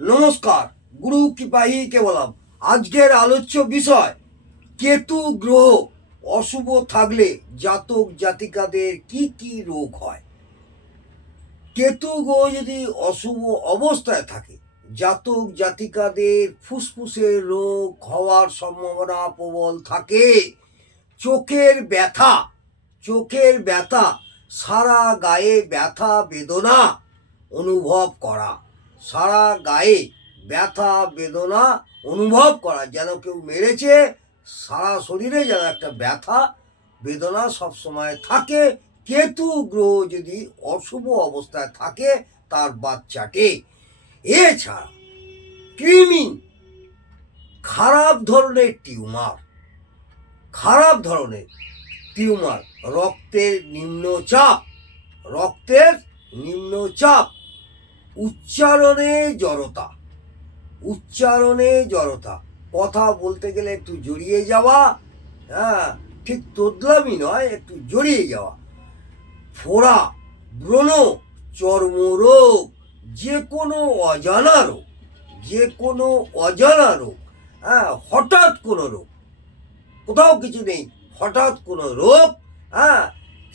নমস্কার, গুরু কৃপাহি কেবলম। আজকের আলোচ্য বিষয়, কেতু গ্রহ অশুভ থাকলে জাতক জাতিকাদের কি কি রোগ হয়। কেতু গ্রহ যদি অশুভ অবস্থায় থাকে, জাতক জাতিকাদের ফুসফুসের রোগ হওয়ার সম্ভাবনা প্রবল থাকে। চোখের ব্যথা, সারা গায়ে ব্যথা বেদনা অনুভব করা, সারা গায়ে ব্যথা বেদনা অনুভব করা, যেন কেউ মেরেছে, সারা শরীরে যেন একটা ব্যথা বেদনা সবসময় থাকে। কেতু গ্রহ যদি অশুভ অবস্থায় থাকে তার বাচ্চাকে। এছাড়া কৃমি, খারাপ ধরনের টিউমার, রক্তের নিম্নচাপ, উচ্চারণে জড়তা, কথা বলতে গেলে একটু জড়িয়ে যাওয়া, ঠিক তোদলামি নয়, একটু জড়িয়ে যাওয়া, ফোড়া, ব্রণ, চর্মরোগ, যে কোনো অজানা রোগ, হঠাৎ কোনো রোগ, কোথাও কিছু নেই, হঠাৎ কোনো রোগ,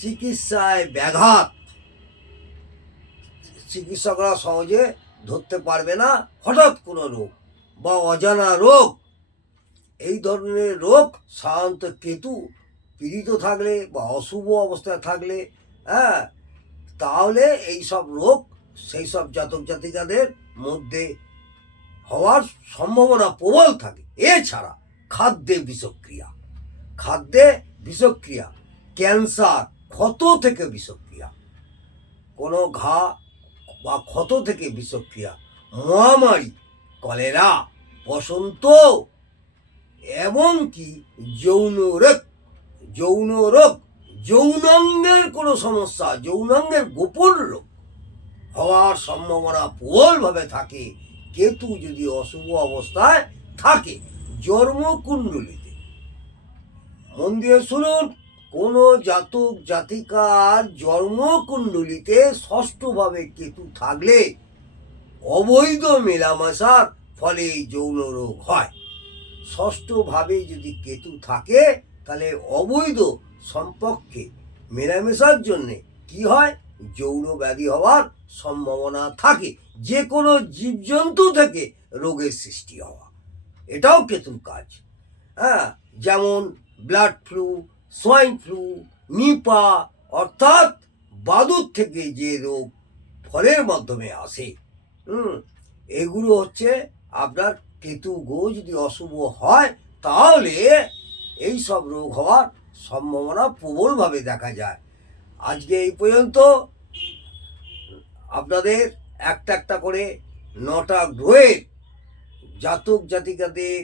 চিকিৎসায় ব্যাঘাত, চিকিৎসকরা সহজে ধরতে পারবে না, হঠাৎ কোনো রোগ বা অজানা রোগ, এই ধরনের রোগ সাধারণত কেতু পীড়িত থাকলে বা অশুভ অবস্থায় থাকলে, তাহলে এই সব রোগ সেই সব জাতক জাতিকাদের মধ্যে হওয়ার সম্ভাবনা প্রবল থাকে। এছাড়া খাদ্যে বিষক্রিয়া, ক্যান্সার, ক্ষত থেকে বিষক্রিয়া, কোনো ঘা বা ক্ষত থেকে বিষক্রিয়া, মহামারী, কলেরা, বসন্ত, এমনকি যৌনাঙ্গের কোনো সমস্যা, যৌনাঙ্গের গোপন রোগ হওয়ার সম্ভাবনা প্রবলভাবে থাকে কেতু যদি অশুভ অবস্থায় থাকে জন্মকুণ্ডলিতে। মন দিয়ে শুনুন, কোনো জাতক জাতিকার জন্মকুণ্ডলিতে ষষ্ঠভাবে কেতু থাকলে অবৈধ মেলামেশার ফলে যৌন রোগ হয়। ষষ্ঠভাবে যদি কেতু থাকে তাহলে অবৈধ সম্পর্কে মেলামেশার জন্যে কি হয়, যৌন ব্যাধি হওয়ার সম্ভাবনা থাকে, যে কোনো জীবজন্তু থেকে রোগের সৃষ্টি হওয়া, এটাও কেতুর কাজ। যেমন bird flu, swine flu, Nipah, অর্থাৎ বাদুড় থেকে যে রোগ ফলের মাধ্যমে আসে, এগুলো হচ্ছে আপনার কেতু গ্রহ যদি অশুভ হয় তাহলে এই সব রোগ হওয়ার সম্ভাবনা প্রবলভাবে দেখা যায়। আজকে এই পর্যন্ত। আপনাদের একটা করে 9টা গ্রহের জাতক জাতিকাদের,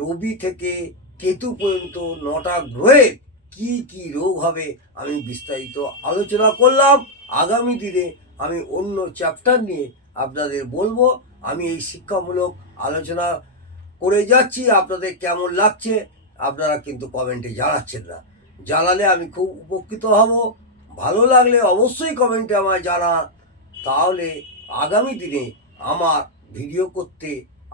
রবি থেকে কেতু পর্যন্ত 9টা গ্রহের কি কি রোগ হবে আমি বিস্তারিত আলোচনা করলাম। আগামী দিনে আমি অন্য চ্যাপ্টার নিয়ে আপনাদের বলবো। আমি এই শিক্ষামূলক আলোচনা করে যাচ্ছি, আপনাদের কেমন লাগছে আপনারা কিন্তু কমেন্টে জানাচ্ছেন না, জানালে আমি খুব উপকৃত হব। ভালো লাগলে অবশ্যই কমেন্টে আমায় জানান, তাহলে আগামী দিনে আমার ভিডিও করতে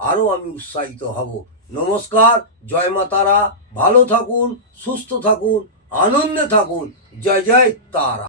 আরও আমি উৎসাহিত হব। নমস্কার, জয় মা তারা। ভালো থাকুন, সুস্থ থাকুন, আনন্দে থাকুন। জয় জয় তারা।